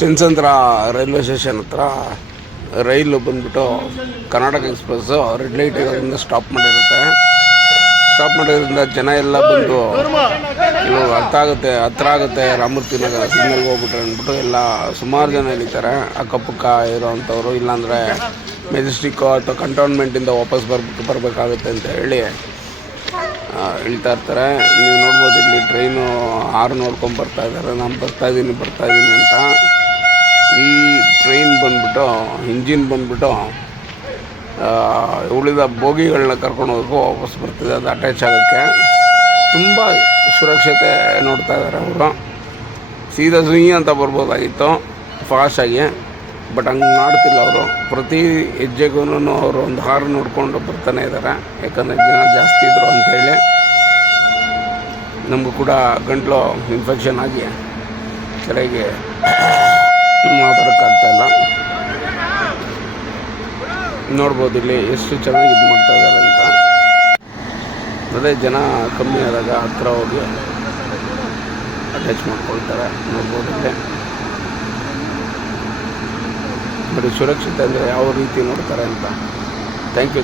ಚಿನ್ಸಂದ್ರ railway station ಹತ್ರ ರೈಲು ಬಂದ್ಬಿಟ್ಟು Karnataka express red light ಇರೋದ್ರಿಂದ ಸ್ಟಾಪ್ ಮಾಡಿರೋದ್ರಿಂದ ಜನ ಎಲ್ಲ ಬಂದು ಇವು ಹತ್ರ ಆಗುತ್ತೆ ರಾಮಮೂರ್ತಿ ನಗರ ಸಿಗ್ನಲ್ಗೆ ಹೋಗ್ಬಿಟ್ರೆ ಅಂದ್ಬಿಟ್ಟು ಎಲ್ಲ ಸುಮಾರು ಜನ ಇಳಿತಾರೆ. ಅಕ್ಕಪಕ್ಕ ಇರೋವಂಥವ್ರು, ಇಲ್ಲಾಂದರೆ ಮೆಜೆಸ್ಟಿಕ್ಕು ಅಥವಾ ಕಂಟೋನ್ಮೆಂಟಿಂದ ವಾಪಸ್ ಬರಬೇಕಾಗುತ್ತೆ ಅಂತ ಹೇಳಿ ಇಳ್ತಾ ಇರ್ತಾರೆ. ನೀವು ನೋಡ್ಬೋದು ಇಲ್ಲಿ ಟ್ರೈನು ನೋಡ್ಕೊಂಡು ಬರ್ತಾ ಇದ್ದಾರೆ. ನಾನು ಬರ್ತಾಯಿದ್ದೀನಿ ಅಂತ. ಈ ಟ್ರೈನ್ ಬಂದ್ಬಿಟ್ಟು ಇಂಜಿನ್ ಬಂದ್ಬಿಟ್ಟು ಉಳಿದ ಬೋಗಿಗಳನ್ನ ಕರ್ಕೊಂಡು ಹೋಗೋಕೆ ವಾಪಸ್ ಬರ್ತಿದೆ. ಅದು ಅಟ್ಯಾಚ್ ಆಗೋಕ್ಕೆ ತುಂಬ ಸುರಕ್ಷತೆ ನೋಡ್ತಾ ಇದ್ದಾರೆ ಅವರು. ಸೀದಾ ಸುಯಿ ಅಂತ ಬರ್ಬೋದಾಗಿತ್ತು ಫಾಸ್ಟಾಗಿ, ಬಟ್ ಹಂಗೆ ಮಾಡ್ತಿಲ್ಲ ಅವರು. ಪ್ರತಿ ಹೆಜ್ಜೆಗೂ ಅವರು ಒಂದು ಹಾರ್ನ್ ನೋಡಿಕೊಂಡು ಬರ್ತಾನೆ ಇದ್ದಾರೆ, ಯಾಕಂದರೆ ಜನ ಜಾಸ್ತಿ ಇದ್ದರು ಅಂಥೇಳಿ. ನಮಗೂ ಕೂಡ ಗಂಟಲು ಇನ್ಫೆಕ್ಷನ್ ಆಗಿ ಸರಿಯಾಗಿ ಮಾತಾಡೋಕ್ಕಾಗ್ತಾಯಿಲ್ಲ. ನೋಡ್ಬೋದು ಇಲ್ಲಿ ಎಷ್ಟು ಚೆನ್ನಾಗಿ ಇದು ಮಾಡ್ತಾ ಇದ್ದಾರೆ ಅಂತ. ಅದೇ ಜನ ಕಮ್ಮಿ ಆದಾಗ ಹತ್ರ ಹೋಗಿ ಅಟ್ಯಾಚ್ ಮಾಡ್ಕೊಳ್ತಾರೆ. ನೋಡ್ಬೋದು ಇಲ್ಲಿ ಬರೀ ಸುರಕ್ಷತೆ ಅಂದರೆ ಯಾವ ರೀತಿ ನೋಡ್ತಾರೆ ಅಂತ. Thank you.